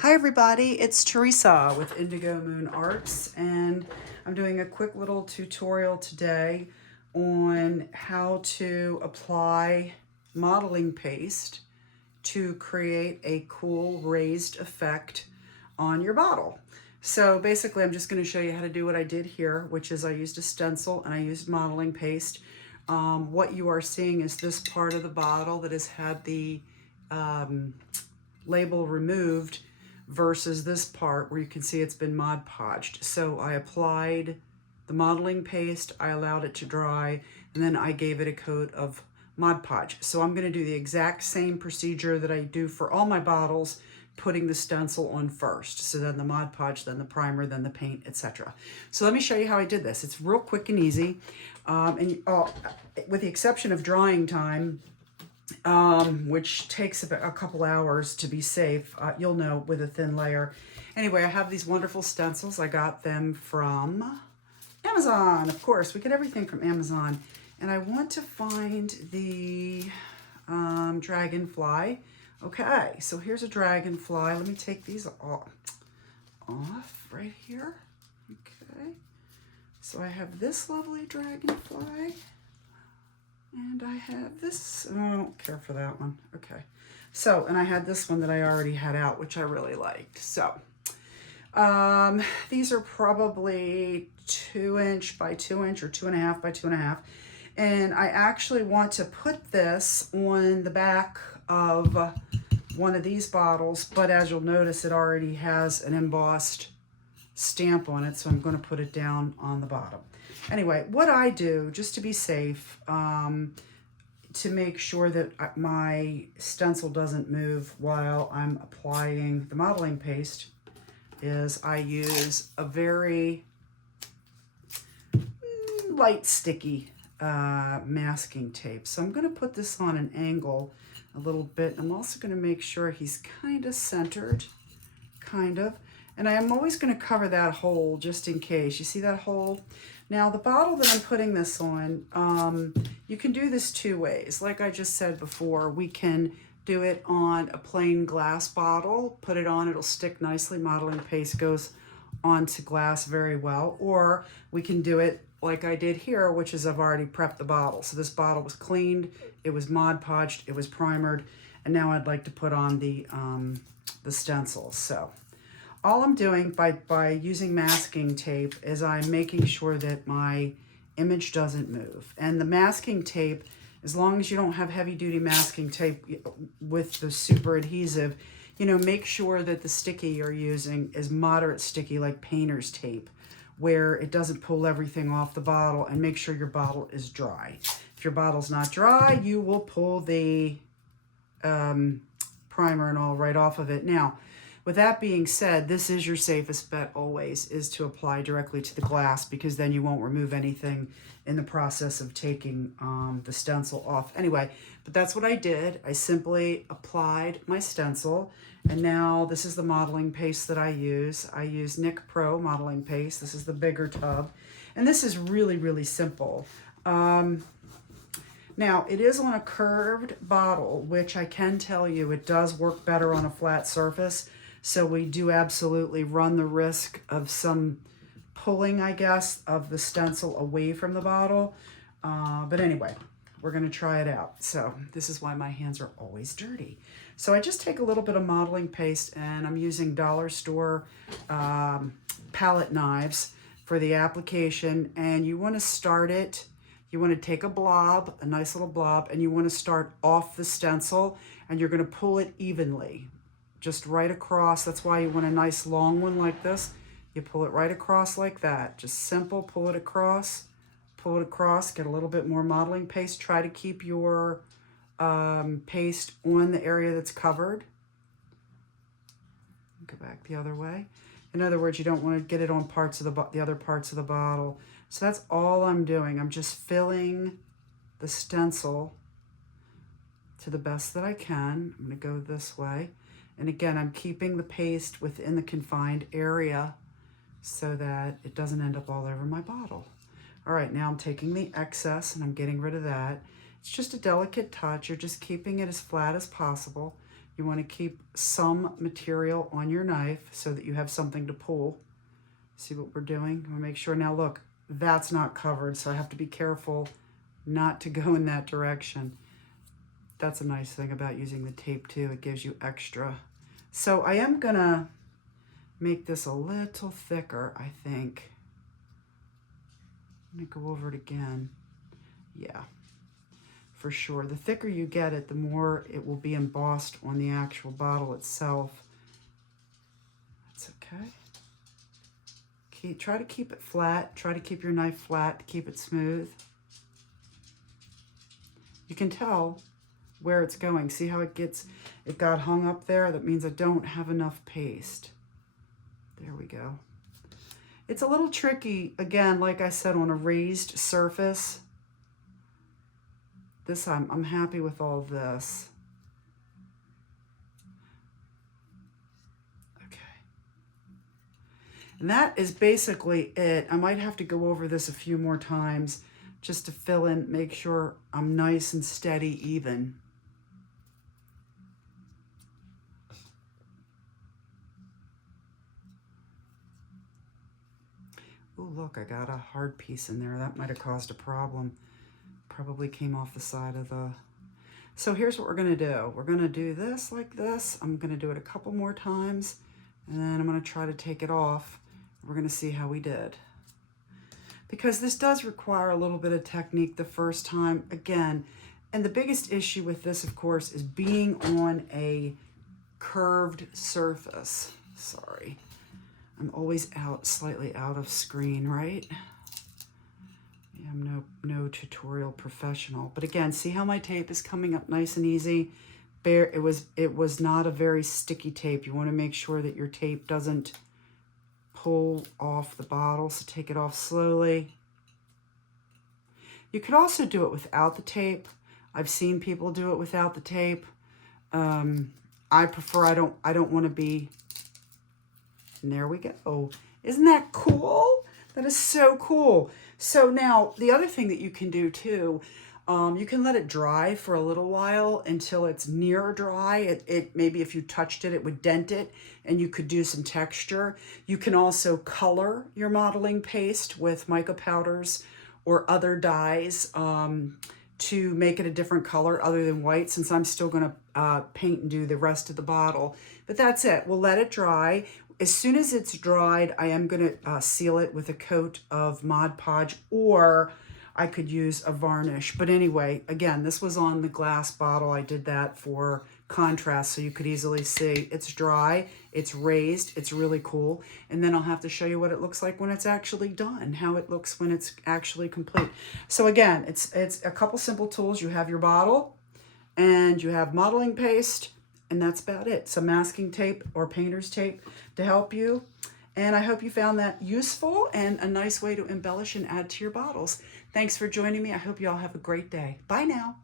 Hi everybody, it's Teresa with Indigo Moon Arts, and I'm doing a quick little tutorial today on how to apply modeling paste to create a cool raised effect on your bottle. So basically I'm just going to show you how to do what I did here, which is I used a stencil and I used modeling paste. What you are seeing is this part of the bottle that has had the label removed versus this part where you can see it's been Mod Podged. So I applied the modeling paste, I allowed it to dry, and then I gave it a coat of Mod Podge. So I'm going to do the exact same procedure that I do for all my bottles, putting the stencil on first. So then the Mod Podge, then the primer, then the paint, etc. So let me show you how I did this. It's real quick and easy. With the exception of drying time, which takes about a couple hours to be safe. You'll know with a thin layer. Anyway, I have these wonderful stencils. I got them from Amazon. Of course, we get everything from Amazon. And I want to find the dragonfly. Okay, so here's a dragonfly. Let me take these off right here. Okay, so I have this lovely dragonfly. And I have this, oh, I don't care for that one. Okay. So, and I had this one that I already had out, which I really liked. So, these are probably 2" by 2" or 2.5" by 2.5. And I actually want to put this on the back of one of these bottles, but as you'll notice, it already has an embossed stamp on it, so I'm going to put it down on the bottom. Anyway, what I do, just to be safe, to make sure that my stencil doesn't move while I'm applying the modeling paste, is I use a very light sticky masking tape. So I'm going to put this on an angle a little bit. I'm also going to make sure he's kind of centered, kind of. And I am always going to cover that hole just in case. You see that hole? Now the bottle that I'm putting this on, you can do this two ways. Like I just said before, we can do it on a plain glass bottle, put it on, it'll stick nicely. Modeling paste goes onto glass very well. Or we can do it like I did here, which is I've already prepped the bottle. So this bottle was cleaned, it was Mod Podged, it was primered, and now I'd like to put on the stencils. So all I'm doing by using masking tape is I'm making sure that my image doesn't move. And the masking tape, as long as you don't have heavy duty masking tape with the super adhesive, you know, make sure that the sticky you're using is moderate sticky, like painter's tape, where it doesn't pull everything off the bottle, and make sure your bottle is dry. If your bottle's not dry, you will pull the primer and all right off of it. Now, with that being said, this is your safest bet always, is to apply directly to the glass, because then you won't remove anything in the process of taking the stencil off. Anyway, but that's what I did. I simply applied my stencil, and now this is the modeling paste that I use. I use Nick Pro modeling paste. This is the bigger tub, and this is really, really simple. Now, it is on a curved bottle, which I can tell you it does work better on a flat surface. So we do absolutely run the risk of some pulling, I guess, of the stencil away from the bottle. But anyway, we're going to try it out. So this is why my hands are always dirty. So I just take a little bit of modeling paste, and I'm using dollar store palette knives for the application. And you want to start it. You want to take a blob, a nice little blob, and you want to start off the stencil, and you're going to pull it evenly, just right across. That's why you want a nice long one like this. You pull it right across like that. Just simple, pull it across, get a little bit more modeling paste. Try to keep your paste on the area that's covered. Go back the other way. In other words, you don't want to get it on parts of the other parts of the bottle. So that's all I'm doing. I'm just filling the stencil to the best that I can. I'm going to go this way. And again, I'm keeping the paste within the confined area so that it doesn't end up all over my bottle. All right, now I'm taking the excess and I'm getting rid of that. It's just a delicate touch. You're just keeping it as flat as possible. You want to keep some material on your knife so that you have something to pull. See what we're doing? I want to make sure. Now look, that's not covered, so I have to be careful not to go in that direction. That's a nice thing about using the tape too. It gives you extra. So I am gonna make this a little thicker, I think. Let me go over it again. Yeah, for sure. The thicker you get it, the more it will be embossed on the actual bottle itself. That's okay. Try to keep it flat. Try to keep your knife flat to keep it smooth. You can tell where it's going. See how it got hung up there? That means I don't have enough paste. There we go. It's a little tricky, again, like I said, on a raised surface. I'm happy with all this. Okay. And that is basically it. I might have to go over this a few more times just to fill in, make sure I'm nice and steady, even. Oh, look, I got a hard piece in there. That might have caused a problem. Probably came off the side of the... So here's what we're going to do. We're going to do this like this. I'm going to do it a couple more times, and then I'm going to try to take it off. We're going to see how we did. Because this does require a little bit of technique the first time, again. And the biggest issue with this, of course, is being on a curved surface. Sorry. I'm always slightly out of screen, right? Yeah, I'm no tutorial professional. But again, see how my tape is coming up nice and easy? It was not a very sticky tape. You want to make sure that your tape doesn't pull off the bottle, so take it off slowly. You could also do it without the tape. I've seen people do it without the tape. I prefer, I don't want to be... And there we go. Isn't that cool? That is so cool. So now the other thing that you can do too, you can let it dry for a little while until it's near dry. Maybe if you touched it, it would dent it, and you could do some texture. You can also color your modeling paste with mica powders or other dyes to make it a different color other than white, since I'm still going to paint and do the rest of the bottle. But that's it. We'll let it dry. As soon as it's dried, I am going to seal it with a coat of Mod Podge, or I could use a varnish. But anyway, again, this was on the glass bottle. I did that for contrast so you could easily see. It's dry, it's raised, it's really cool. And then I'll have to show you what it looks like when it's actually done, how it looks when it's actually complete. So again, it's a couple simple tools. You have your bottle and you have modeling paste, and that's about it. Some masking tape or painter's tape to help you. And I hope you found that useful and a nice way to embellish and add to your bottles. Thanks for joining me. I hope you all have a great day. Bye now.